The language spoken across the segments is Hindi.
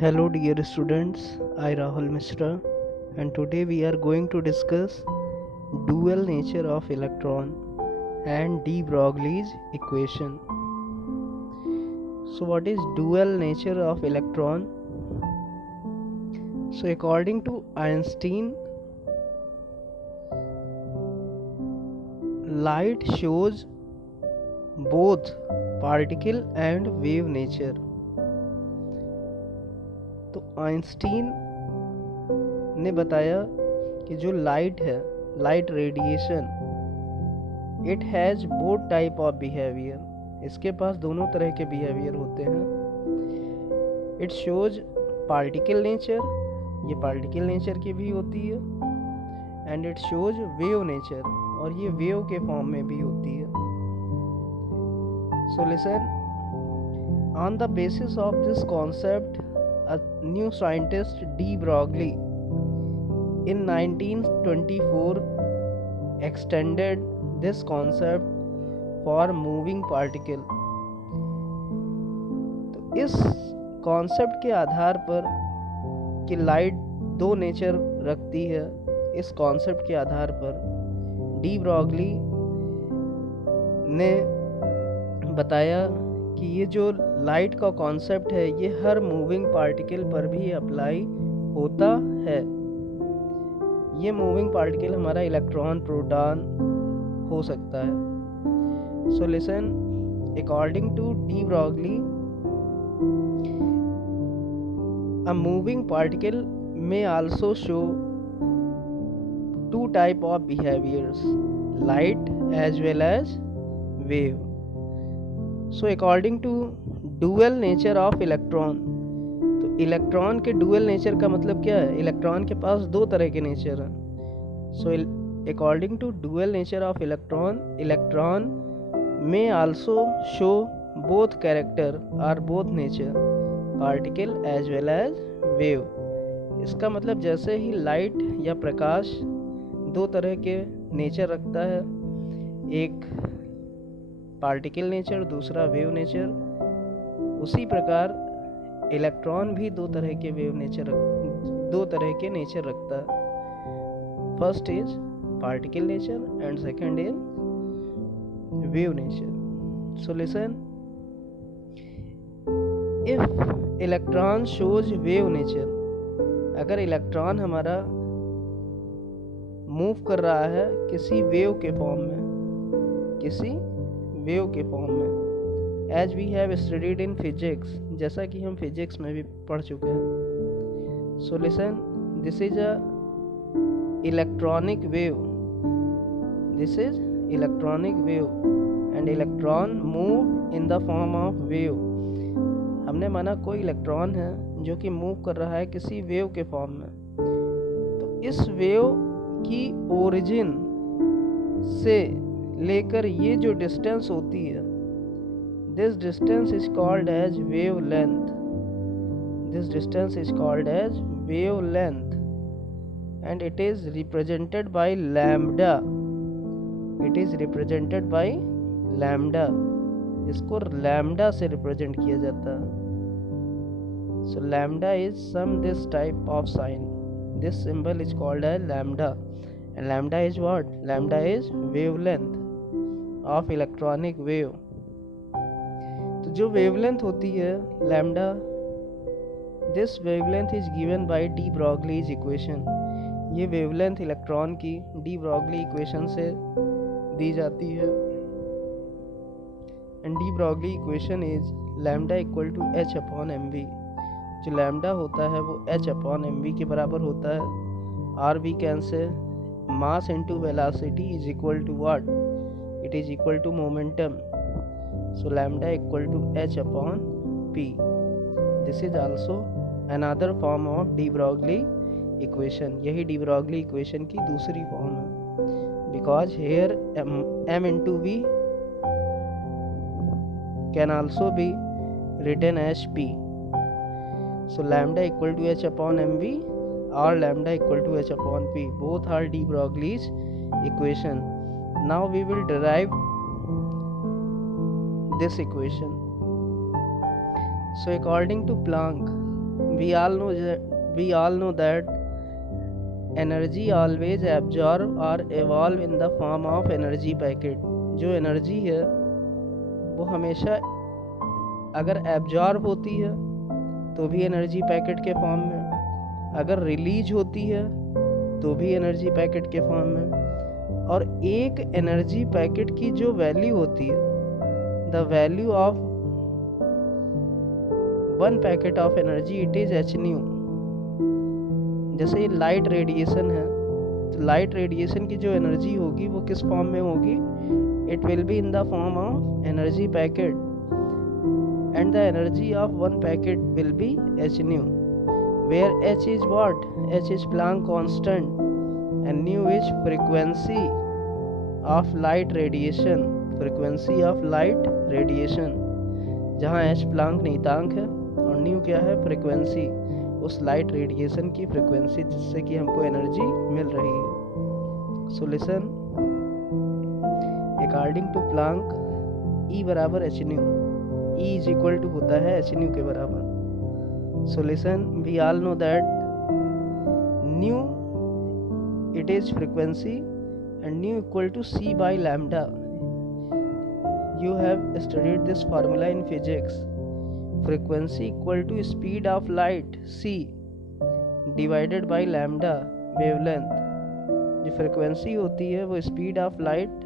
Hello dear students, I Rahul Mishra and today we are going to discuss dual nature of electron and de Broglie's equation. So what is dual nature of electron? So according to Einstein, light shows both particle and wave nature. तो आइंस्टीन ने बताया कि जो लाइट है, light radiation, it has both type of behaviour, इसके पास दोनों तरह के बिहेवियर होते हैं। इट शोज पार्टिकल नेचर, ये पार्टिकल नेचर की भी होती है, and it shows wave nature, और ये वेव के फॉर्म में भी होती है। So listen, on the basis of this concept a new scientist de Broglie in 1924 extended this concept for moving particle। तो इस कॉन्सेप्ट के आधार पर कि लाइट दो नेचर रखती है, इस कॉन्सेप्ट के आधार पर डी ब्रॉगली ने बताया कि ये जो लाइट का कॉन्सेप्ट है ये हर मूविंग पार्टिकल पर भी अप्लाई होता है। ये मूविंग पार्टिकल हमारा इलेक्ट्रॉन, प्रोटॉन हो सकता है। So listen, according to de Broglie, a moving particle may also show two type of behaviors, light as well as wave। So according to dual nature of electron, तो इलेक्ट्रॉन के डुअल नेचर का मतलब क्या है? इलेक्ट्रॉन के पास दो तरह के नेचर हैं। So according to dual nature of electron, electron may also show both character और both nature, particle as well as wave. इसका मतलब जैसे ही लाइट या प्रकाश दो तरह के नेचर रखता है, एक पार्टिकल नेचर, दूसरा वेव नेचर, उसी प्रकार इलेक्ट्रॉन भी दो तरह के नेचर रखता है। First is particle nature and second is wave nature. So listen, if electron shows wave nature, अगर इलेक्ट्रॉन हमारा मूव कर रहा है किसी वेव के फॉर्म में, as we have studied in physics, जैसा कि हम फिजिक्स में भी पढ़ चुके हैं। So listen, this is a electronic wave, and electron move in the form of wave. हमने माना कोई इलेक्ट्रॉन है जो कि मूव कर रहा है किसी वेव के फॉर्म में, तो इस वेव की ओरिजिन से लेकर ये जो डिस्टेंस होती है, this distance is called as wave length, and it is represented by lambda. इसको लैम्डा से रिप्रेजेंट किया जाता है। So lambda is some this type of sign, this symbol is called as lambda, and lambda is what? Lambda is wavelength of electronic wave। तो जो wavelength होती है lambda, this wavelength is given by de Broglie's equation। ये wavelength इलेक्ट्रॉन की de Broglie equation से दी जाती है, and de Broglie equation is lambda equal to h upon mv। जो lambda होता है वो h upon mv के barabar होता है, or we can say mass into velocity is equal to what? It is equal to momentum। So lambda equal to h upon p। This is also another form of de Broglie equation। यही de Broglie equation की दूसरी फॉर्म है, because here m into v can also be written as p। So lambda equal to h upon mv or lambda equal to h upon p, both are de Broglie's equation। Now we will derive this equation। So according to Planck, we all know that energy always absorb or evolve in the form of energy packet. जो एनर्जी है वो हमेशा अगर एब्जॉर्ब होती है तो भी एनर्जी पैकेट के फॉर्म में, अगर रिलीज होती है तो भी एनर्जी पैकेट के फॉर्म में। और एक एनर्जी पैकेट की जो वैल्यू होती है, the value of one packet of energy it is H new. जैसे लाइट रेडिएशन है तो लाइट रेडिएशन की जो एनर्जी होगी वो किस फॉर्म में होगी? It will be in the form of energy packet and the energy of one packet will be h nu, where h is what? H is Planck constant and nu is frequency of light radiation, frequency of light radiation, जहाँ एच प्लैंक नियतांक है और न्यू क्या है? फ्रीक्वेंसी, उस लाइट रेडिएशन की फ्रीक्वेंसी जिससे कि हमको एनर्जी मिल रही है। So listen, according to Planck E बराबर H nu, E is equal to होता है एच न्यू के बराबर। So listen, we all know that nu it is frequency and nu equal to c by lambda. You have studied this formula in physics. Frequency equal to speed of light c divided by lambda wavelength. जो फ्रीक्वेंसी होती है वो स्पीड ऑफ लाइट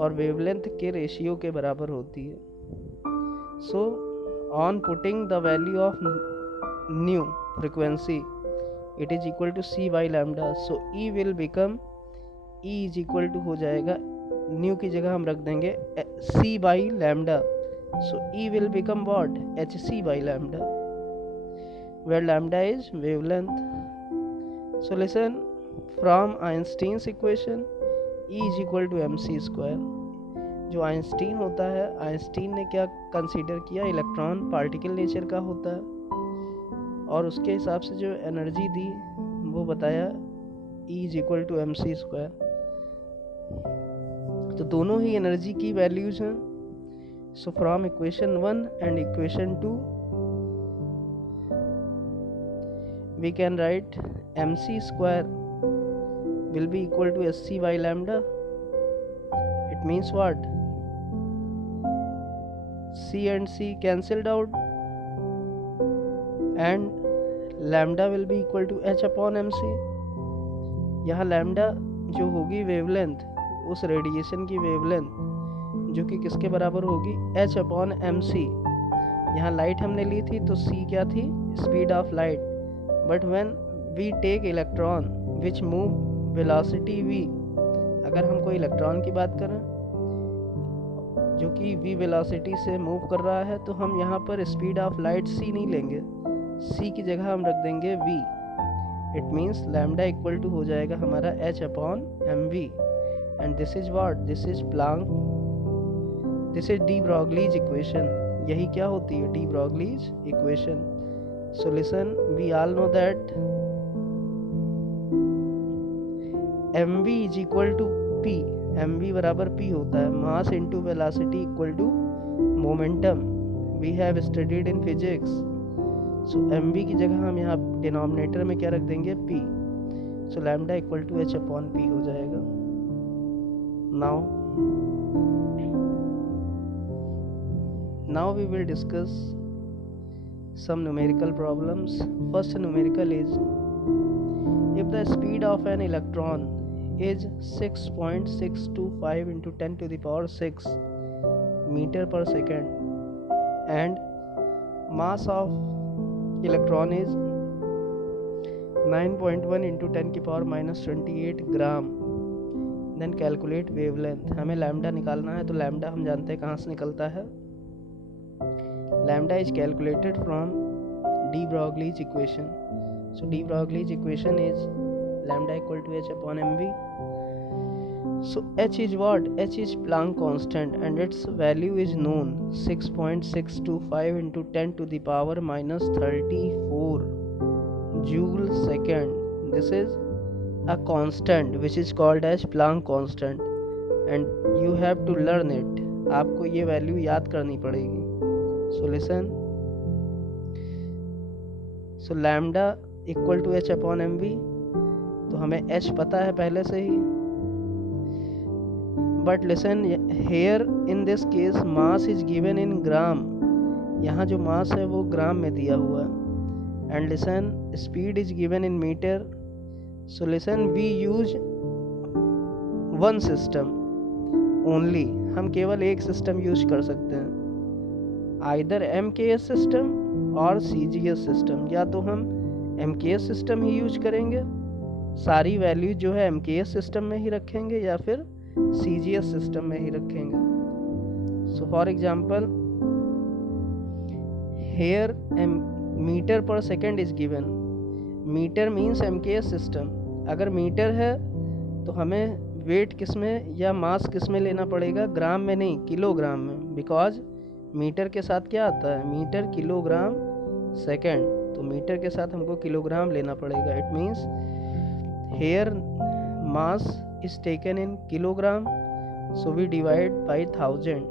और वेवलेंथ के रेशियो के बराबर होती है। So on putting the value of nu frequency it is equal to c by lambda. So E will become E is equal to हो जाएगा, न्यू की जगह हम रख देंगे c by lambda. So E will become what? hc by lambda, where lambda is wavelength. So listen, from Einstein's equation E is equal to mc square. जो आइंस्टीन होता है, आइंस्टीन ने क्या कंसीडर किया? इलेक्ट्रॉन पार्टिकल नेचर का होता है और उसके हिसाब से जो एनर्जी दी वो बताया E is equal to mc square. तो दोनों ही एनर्जी की वैल्यूज हैं. So from equation 1 and equation 2 we can write mc square will be equal to hc by lambda. It means what? c and c cancelled out and lambda will be equal to h upon mc. यहाँ लैम्डा जो होगी वेवलेंथ, उस रेडिएशन की वेवलेंथ जो कि किसके बराबर होगी? h upon mc. यहाँ लाइट हमने ली थी तो c क्या थी? Speed of light. But when we take electron which move velocity v, अगर हम कोई इलेक्ट्रॉन की बात करें जो कि v वेलोसिटी से मूव कर रहा है, तो हम यहाँ पर स्पीड ऑफ लाइट c नहीं लेंगे, c की जगह हम रख देंगे v. It means lambda equal to हो जाएगा हमारा h upon mv. And this is what? This is Planck, this is de Broglie's equation. यही क्या होती है? De Broglie's equation. So listen, we all know that mv is equal to p. mv बराबर p होता है mass into velocity equal to momentum. We have studied in physics. So mv की जगह हम यहाँ डिनोमिनेटर में क्या रख देंगे? p. So lambda equal to h upon p हो जाएगा. Now we will discuss some numerical problems. First numerical is, if the speed of an electron is 6.625 into 10 to the power 6 meter per second and mass of electron is 9.1 into 10 की power minus 28 ग्राम, देन कैलकुलेट वेवलेंथ. हमें लैम्डा निकालना है, तो लैम्डा हम जानते हैं कहाँ से निकलता है. Lambda is calculated from de Broglie's equation. So de Broglie's equation is lambda equal to h upon mv. So h is what? h is Planck constant and its value is known, 6.625 into 10 to the power minus 34 joule second. This is a constant which is called as Planck constant and you have to learn it. आपको ये वैल्यू याद करनी पड़ेगी. So listen, so lambda equal to H upon m v, तो हमें एच पता है पहले से ही। But listen here in this case mass is given in gram, यहाँ जो मास है वो ग्राम में दिया हुआ है। And listen speed is given in metre. So listen we use one system only, हम केवल एक सिस्टम यूज कर सकते हैं, आइदर MKS सिस्टम और CGS सिस्टम। या तो हम MKS सिस्टम ही यूज करेंगे, सारी वैल्यू जो है MKS सिस्टम में ही रखेंगे, या फिर CGS सिस्टम में ही रखेंगे। So for example here metre per second is given, metre means MKS system. अगर मीटर है तो हमें वेट किस में या मास किस में लेना पड़ेगा, ग्राम में नहीं, किलोग्राम में, बिकॉज मीटर के साथ क्या आता है, मीटर किलोग्राम सेकेंड, तो मीटर के साथ हमको किलोग्राम लेना पड़ेगा। It means here mass is taken in kilogram, so we divide by 1000,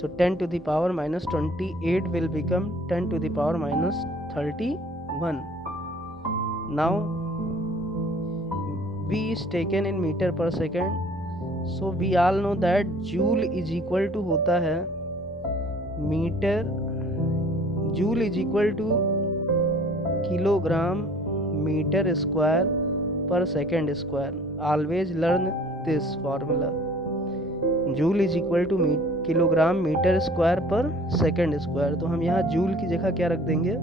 so 10 to the power minus 28 will become 10 to the power minus 31. Now V is taken in meter per second, so we all know that joule is equal to होता है metre, joule is equal to kilogram meter square per second square. Always learn this formula. Joule is equal to kilogram metre square per second square. तो हम यहाँ जूल की जगह क्या रख देंगे,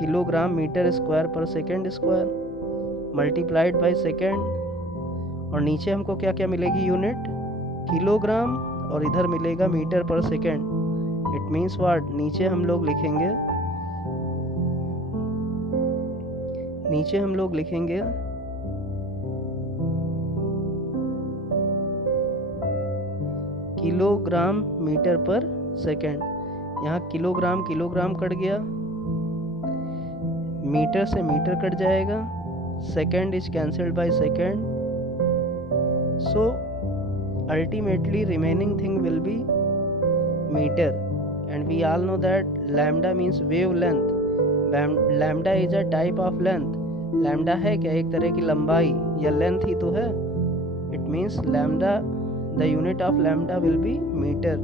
kilogram metre square per second square multiplied by second, और नीचे हमको क्या क्या मिलेगी यूनिट, किलोग्राम, और इधर मिलेगा metre per second. It means what, नीचे हम लोग लिखेंगे किलोग्राम मीटर पर सेकेंड। यहाँ किलोग्राम किलोग्राम कट गया, मीटर से मीटर कट जाएगा, second is cancelled by second, so ultimately remaining thing will be metre. And we all know that lambda means wave length, lambda is a type of length. Lambda है क्या, एक तरह की लंबाई या लेंथ ही तो है। It means lambda, the unit of lambda will be metre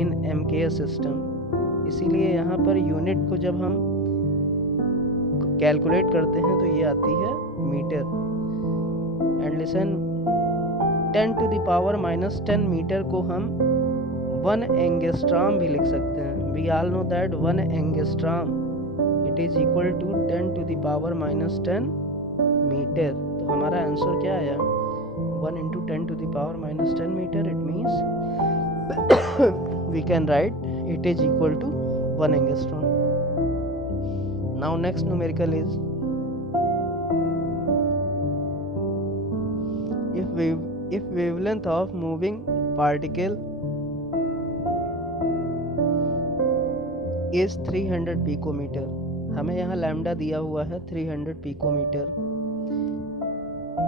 in MKS system. इसीलिए यहाँ पर यूनिट को जब हम कैलकुलेट करते हैं तो ये आती है metre. And listen 10 to the power minus 10 metre को हम 1 एंगस्ट्रॉम भी लिख सकते हैं। We all know that 1 angstrom it is equal to 10 to the power minus 10 metre. तो हमारा आंसर क्या आया, 1 into 10 to the power minus 10 meter. It means we can write it is equal to 1 angstrom. Now next numerical is, if wavelength of moving particle is 300 picometer, हमें यहाँ लैम्डा दिया हुआ है 300 picometer.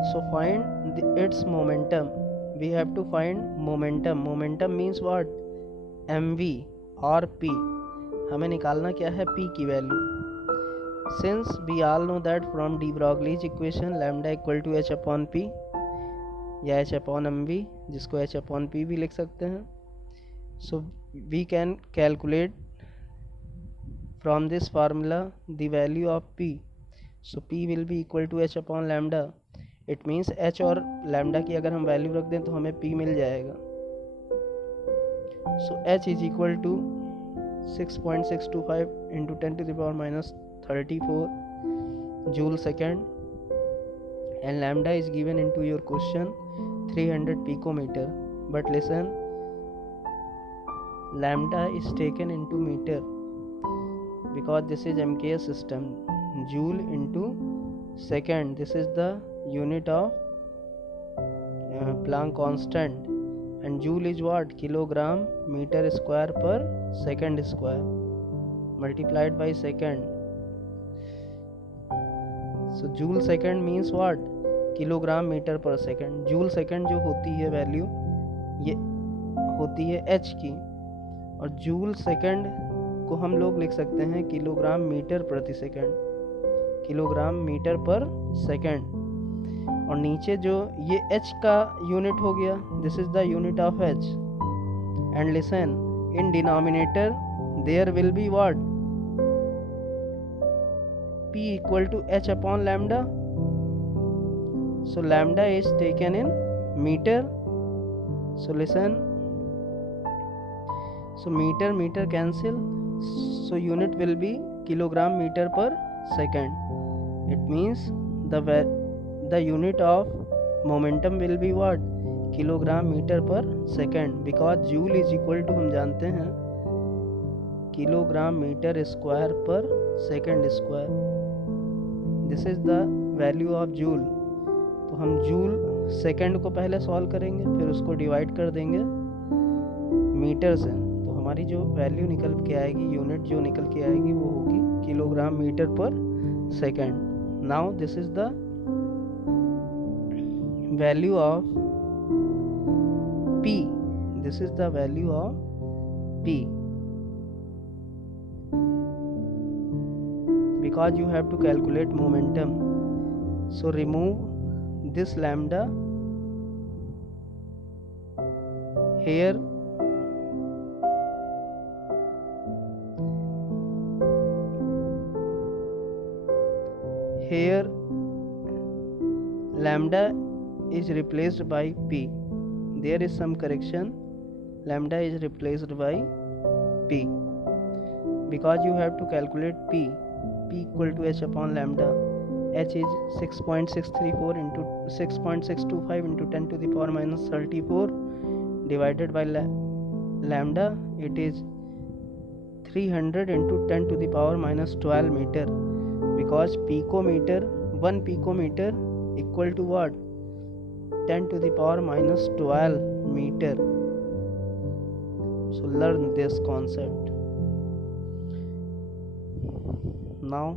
So find its momentum. We have to find momentum. Momentum means what, mv और p. हमें निकालना क्या है, p की value. Since we all know that from de Broglie's equation lambda equal to h upon p या h upon mv, जिसको h upon p भी लिख सकते हैं। So we can calculate from this formula the value of p. So p will be equal to h upon lambda. It means h और लैम्डा की अगर हम वैल्यू रख दें तो हमें p मिल जाएगा। So h is equal to 6.625 into 10 to the power minus 34 joule second, and lambda is given into your question 300 picometer. But listen, lambda is taken into metre because this is MKS system. Joule into second, this is the unit of Planck constant, and joule is what, kilogram meter square per second square multiplied by second. So joule second means what, kilogram meter per second. joule second जो होती है वैल्यू, ये होती है h की, और joule second को हम लोग लिख सकते हैं किलोग्राम मीटर प्रति second, kilogram metre per second. और नीचे जो ये h का यूनिट हो गया, this is the unit of h। And listen, in denominator there will be what, p equal to h upon lambda, so lambda is taken in meter, so listen, so meter cancel, so unit will be kilogram meter per second. It means the unit of momentum will be what, kilogram meter per second, because joule is equal to हम जानते हैं किलोग्राम मीटर स्क्वायर पर second square, this is the value of joule. तो हम जूल सेकंड को पहले सॉल्व करेंगे, फिर उसको डिवाइड कर देंगे मीटर से, तो हमारी जो वैल्यू निकल के आएगी, यूनिट जो निकल के आएगी वो होगी kilogram metre per second. Now this is the value of P, this is the value of P, because you have to calculate momentum, so remove this lambda here, lambda is replaced by P, there is some correction, lambda is replaced by P, because you have to calculate P equal to h upon lambda. H is 6.634 into 6.625 into 10 to the power minus 34 divided by lambda, it is 300 into 10 to the power minus 12 meter, because picometer, 1 picometer equal to what, 10 to the power minus 12 meter. So learn this concept. Now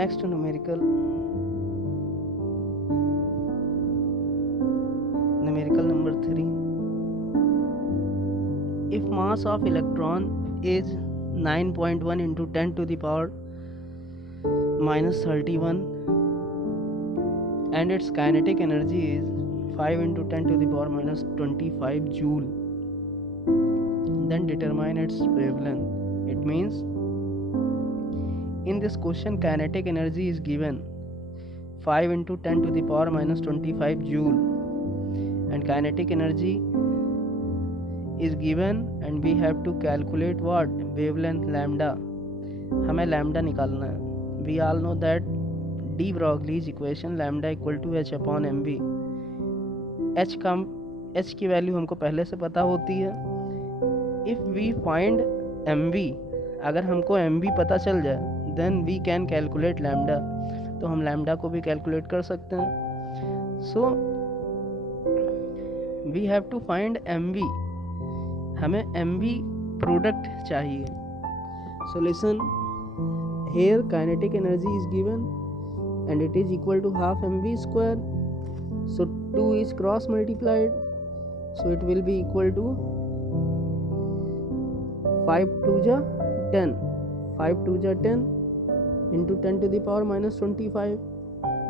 next numerical number 3. If mass of electron is 9.1 into 10 to the power minus 31 and its kinetic energy is 5 into 10 to the power minus 25 joule, then determine its wavelength. It means in this question kinetic energy is given 5 into 10 to the power minus 25 joule, and kinetic energy is given and we have to calculate what, wavelength lambda. हमें lambda निकालना है. We all know that de Broglie's equation lambda equal to h upon mv. h की वैल्यू हमको पहले से पता होती है. If we find mv, अगर हमको mv पता चल जाए then we can calculate lambda, तो हम lambda को भी कैलकुलेट कर सकते हैं. So we have to find mv, हमें mv प्रोडक्ट चाहिए. So listen, here kinetic energy is given and it is equal to half mv square, so 2 is cross multiplied, so it will be equal to 5 2 ja 10, 5 2 ja 10 into 10 to the power minus 25.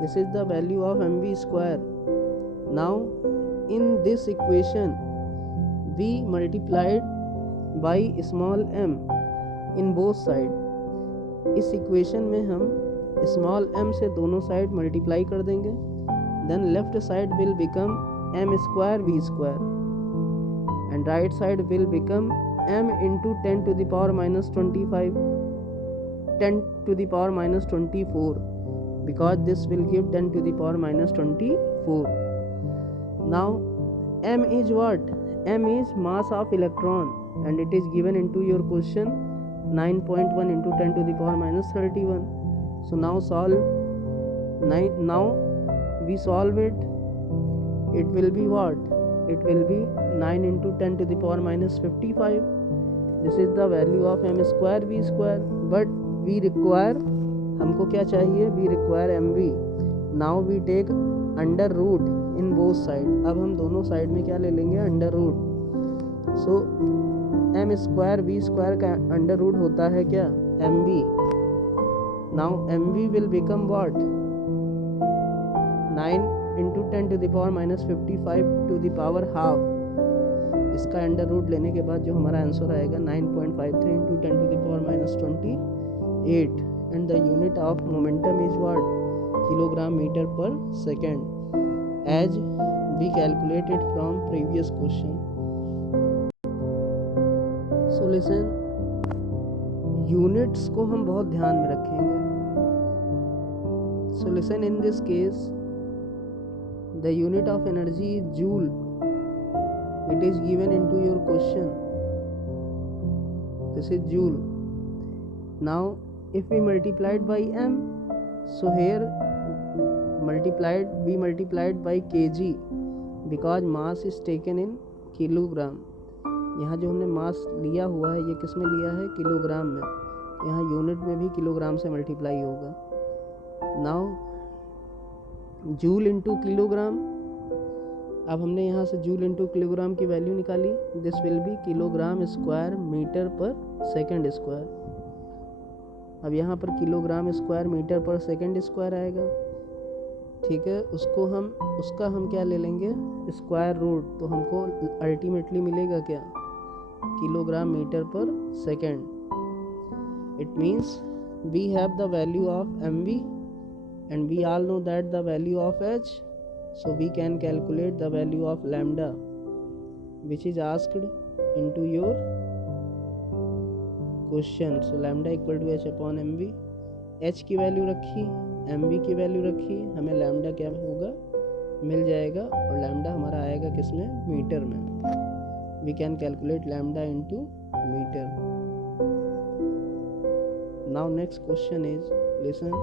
This is the value of mv square. Now in this equation we multiplied by small m in both side. इस इक्वेशन में हम स्मॉल m से दोनों साइड मल्टीप्लाई कर देंगे, then left side will become m square v square and right side will become m into 10 to the power minus 25, 10 to the power minus 24, because this will give 10 to the power minus 24. Now m is what? M is mass of electron and it is given into your question 9.1 into 10 to the power minus 31. So now we solve it. It will be what? It will be 9 into 10 to the power minus 55. This is the value of m square v square. But we require, हमको क्या चाहिए? We require mv. Now we take under root in both side. अब हम दोनों साइड में क्या ले लेंगे? Under root. So m square v square का अंडर रूट होता है क्या, m v. Now m v will become what, 9 into 10 to the power minus 55 to the power half. इसका अंडर रूट लेने के बाद जो हमारा आंसर आएगा 9.53 into 10 to the power minus 28. And the unit of momentum is what, kilogram metre per second, as we calculated from previous question. So listen, units को हम बहुत ध्यान में रखेंगे. So listen, in this case the unit of energy is joule. It is given into your question. This is joule. Now if we multiplied by m, so here we multiplied by kg because mass is taken in kilogram. यहाँ जो हमने मास लिया हुआ है ये किस में लिया है, किलोग्राम में. यहाँ यूनिट में भी किलोग्राम से मल्टीप्लाई होगा. Now joule into kilogram. अब हमने यहाँ से जूल इंटू किलोग्राम की वैल्यू निकाली. This will be kilogram square metre per second square. अब यहाँ पर kilogram square metre per second square आएगा. ठीक है, उसका हम क्या ले लेंगे, स्क्वायर रूट. तो हमको अल्टीमेटली मिलेगा क्या, kilogram metre per second. It means we have the value of M V and we all know that the value of H. So we can calculate the value of lambda which is asked into your question. So lambda equal to h upon mv. h की वैल्यू रखी, mv की वैल्यू रखी, हमें lambda क्या होगा, मिल जाएगा. और lambda हमारा आएगा किस में, मीटर में. We can calculate lambda into meter. Now next question is, listen.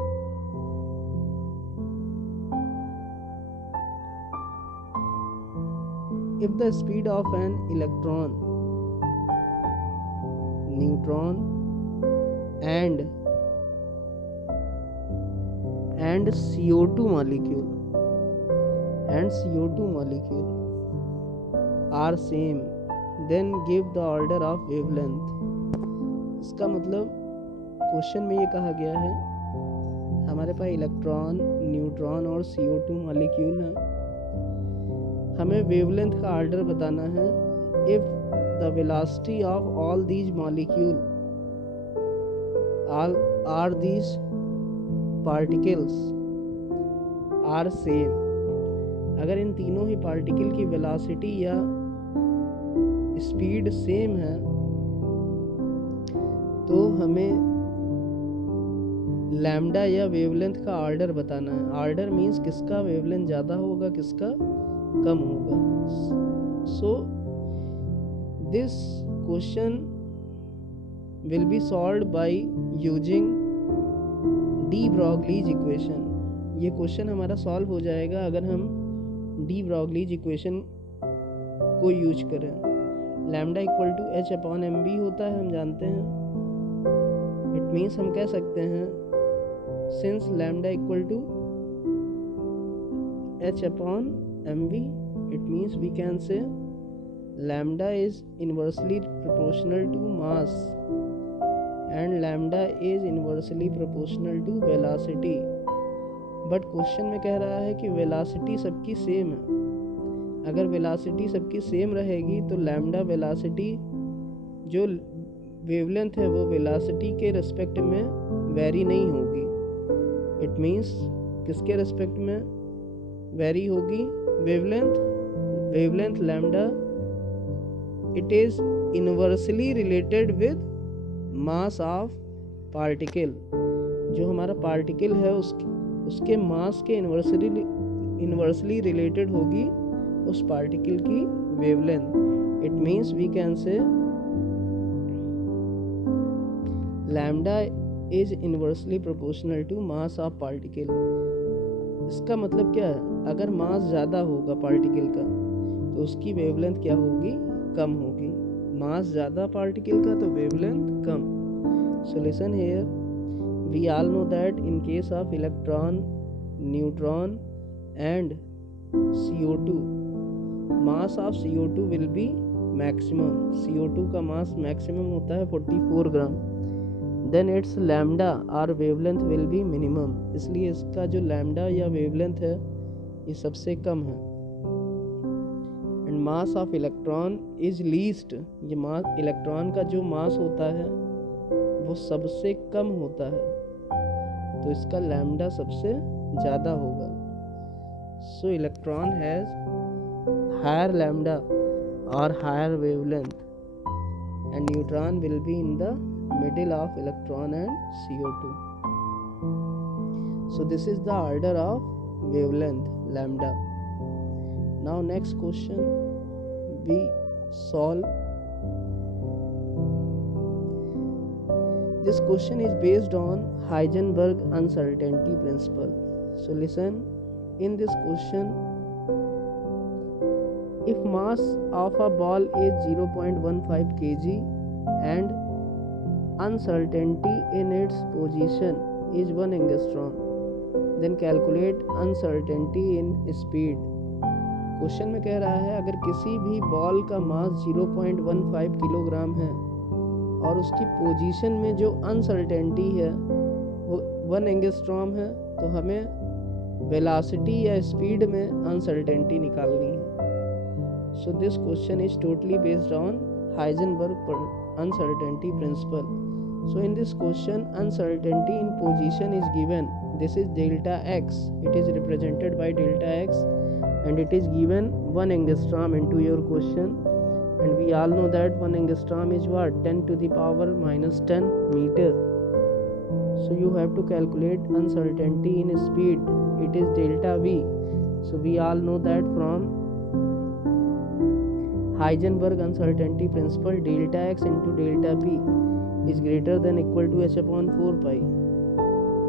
If the speed of an electron, neutron and CO2 molecule are same, then give the order of wavelength. इसका मतलब क्वेश्चन में ये कहा गया है, हमारे पास इलेक्ट्रॉन, न्यूट्रॉन और CO2 मॉलिक्यूल हैं. हमें वेवलेंथ का ऑर्डर बताना है. If the velocity of all these molecule are these particles are same. अगर इन तीनों ही पार्टिकल की वेलोसिटी या स्पीड सेम है तो हमें लैम्डा या वेवलेंथ का ऑर्डर बताना है. ऑर्डर मीन्स किसका वेवलेंथ ज़्यादा होगा, किसका कम होगा. So this question will be solved by using de Broglie's equation. ये क्वेश्चन हमारा सॉल्व हो जाएगा अगर हम डी ब्रॉगलीज इक्वेशन को यूज करें. Lambda equal to H upon M V होता है, हम जानते हैं. इट मीन्स हम कह सकते हैं, since lambda equal to H upon mv, it means we can say lambda is inversely proportional to mass and lambda is inversely proportional to velocity. But question में कह रहा है कि वेलोसिटी सबकी सेम है. अगर वेलोसिटी सबकी सेम रहेगी तो लैम्डा वेलोसिटी जो वेवलेंथ है वो वेलोसिटी के रिस्पेक्ट में वेरी नहीं होगी. इट मीन्स किसके रिस्पेक्ट में वेरी होगी, wavelength lambda, it is inversely related with mass of particle. जो हमारा पार्टिकल है उसके मास के इन्वर्सली रिलेटेड होगी उस पार्टिकल की wavelength. It means we can say lambda is inversely proportional to mass of particle. इसका मतलब क्या है, अगर मास ज़्यादा होगा पार्टिकल का तो उसकी वेवलेंथ क्या होगी, कम होगी. मास ज़्यादा पार्टिकल का तो वेवलेंथ कम. So listen here, we all know that in case of electron, neutron and CO2, mass of CO2 will be maximum, CO2 का मास मैक्सिमम होता है 44 ग्राम, देन इट्स लैम्डा और वेवलेंथ विल बी मिनिमम, इसलिए इसका जो लैम्डा या वेवलेंथ है ये सबसे कम है। And mass of electron is least, ये मास इलेक्ट्रॉन का जो मास होता है वो सबसे कम होता है, तो इसका लैम्डा सबसे ज़्यादा होगा। So electron has higher lambda और higher wavelength and neutron will be in the middle of electron and CO2. So this is the order of wavelength lambda. Now next question we solve. This question is based on Heisenberg uncertainty principle. So listen, in this question, if mass of a ball is 0.15 kg and uncertainty in its position is 1 angstrom, then calculate uncertainty in speed. Question में कह रहा है अगर किसी भी बॉल का मास 0.15 किलोग्राम है और उसकी पोजीशन में जो अनसर्टेनिटी है वो 1 एंगस्ट्रॉम है, तो हमें वेलोसिटी या स्पीड में अनसर्टेनिटी निकालनी है। सो this question is totally based on Heisenberg uncertainty principle. So in this question, uncertainty in position is given. This is delta x. It is represented by delta x, and it is given 1 angstrom into your question. And we all know that 1 angstrom is what? 10 to the power minus 10 meter. So you have to calculate uncertainty in speed. It is delta v. So we all know that from Heisenberg uncertainty principle, delta x into delta p is greater than equal to h upon 4 pi.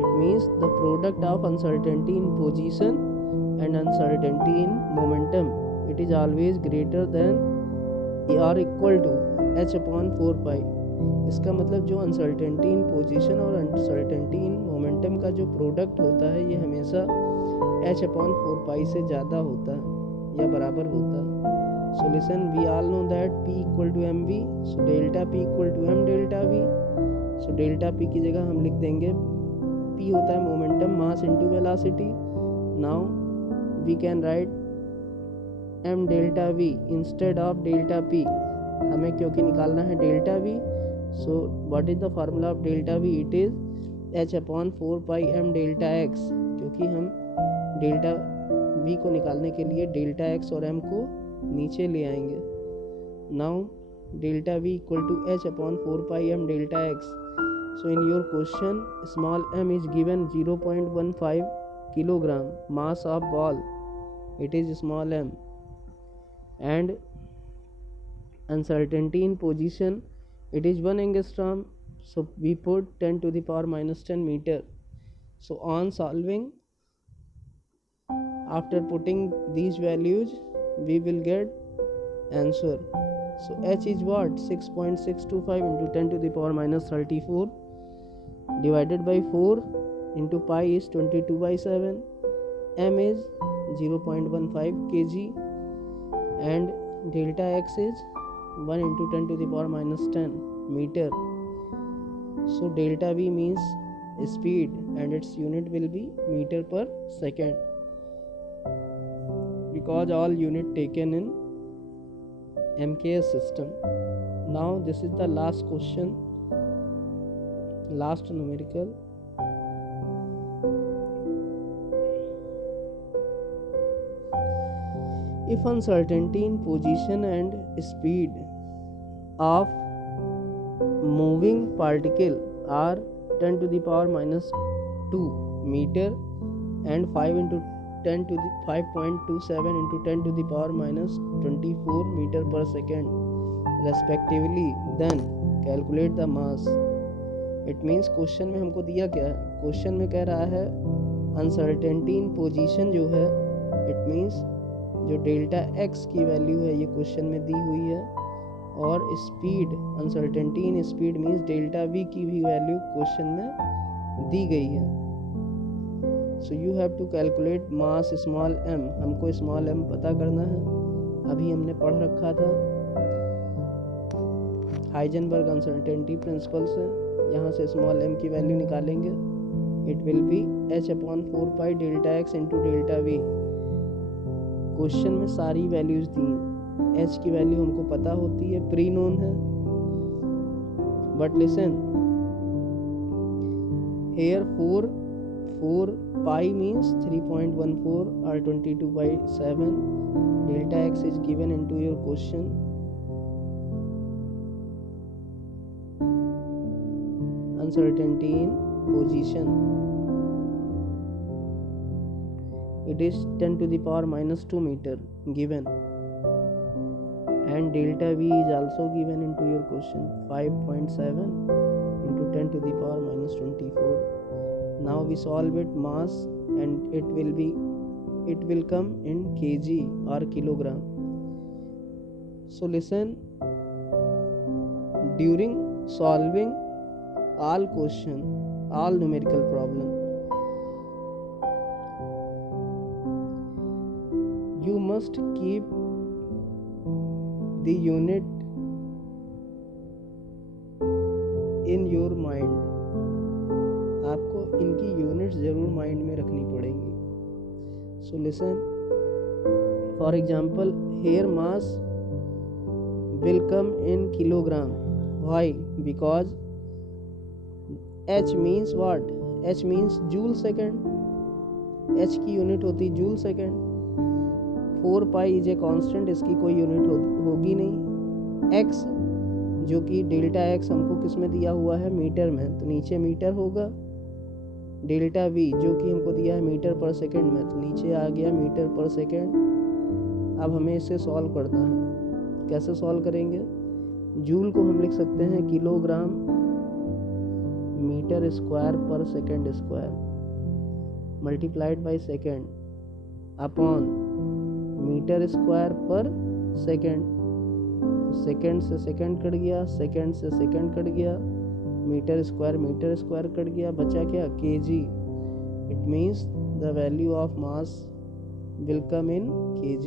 It means the product of uncertainty in position and uncertainty in momentum, it is always greater than or equal to h upon 4 pi. इसका मतलब जो अनसर्टेनिटी इन पोजीशन और अनसर्टेनिटी इन मोमेंटम का जो प्रोडक्ट होता है ये हमेशा h upon 4 pi से ज़्यादा होता है या बराबर होता है। So listen, we all know that P equal to mv, so delta P equal to m delta v. So delta P की जगह हम लिख देंगे P होता है momentum mass into velocity. Now we can write m delta v instead of delta P, हमें क्योंकि निकालना है delta v। So what is the formula of delta v? It is h upon 4 pi m delta x, क्योंकि हम डेल्टा v को निकालने के लिए डेल्टा x और m को नीचे ले आएंगे। Now delta v equal to h upon 4 pi m delta x। So in your question small m is given 0.15 kilogram, mass of ball it is small m, and uncertainty in position it is 1 angstrom, so we put 10 to the power minus 10 meter. So on solving, after putting these values we will get answer. So h is what? 6.625 into 10 to the power minus 34 divided by 4 into pi is 22 by 7. M is 0.15 kg and delta x is 1 into 10 to the power minus 10 meter. So delta v means speed and its unit will be meter per second, because all unit taken in MKS system. Now this is the last question, last numerical. If uncertainty in position and speed of moving particle are 10 to the power minus 2 meter and 5 into 10 to the 5.27 into 10 to the power minus 24 meter per second respectively, then calculate the mass. It means question में हमको दिया क्या है? क्वेश्चन में कह रहा है अनसर्टेनिटी इन पोजीशन जो है, इट मीन्स जो डेल्टा एक्स की वैल्यू है ये क्वेश्चन में दी हुई है, और speed uncertainty in speed means delta V की भी वैल्यू क्वेश्चन में दी गई है। So you have to calculate mass small m, हमको स्मॉल m पता करना है, अभी हमने पढ़ रखा था। हाइजेनबर्ग अनसर्टेनिटी प्रिंसिपल से यहाँ से स्मॉल m की वैल्यू निकालेंगे, it will B h/4 pi delta x into delta v। Question में सारी वैल्यूज दी हैं, h की वैल्यू हमको पता होती है, प्री नोन है, but listen here 4 pi means 3.14 or 22/7. Delta x is given into your question. Uncertainty in position, it is 10 to the power minus 2 meter given, and delta v is also given into your question, 5.7 into 10 to the power minus 24. Now we solve it mass, and it will come in kg or kilogram. So listen, during solving all question, all numerical problem, you must keep the unit in your mind. आपको इनकी यूनिट्स ज़रूर माइंड में रखनी पड़ेंगी. So listen, for example hair mass will come in kilogram. Why? Because h means what? h means joule second. h की यूनिट होती joule second. 4 pi is a constant, इसकी कोई यूनिट होगी नहीं. x जो कि डेल्टा x हमको किस में दिया हुआ है? मीटर में, तो नीचे मीटर होगा. डेल्टा v जो कि हमको दिया है मीटर पर सेकेंड में, तो नीचे आ गया मीटर पर सेकेंड. अब हमें इसे सॉल्व करना है. कैसे सॉल्व करेंगे? जूल को हम लिख सकते हैं kilogram metre square per second square multiplied by second upon metre square per second. Second से सेकेंड कट गया, सेकेंड से सेकेंड कट गया, मीटर स्क्वायर कट गया, बचा क्या? kg. It means the value of mass will come in kg.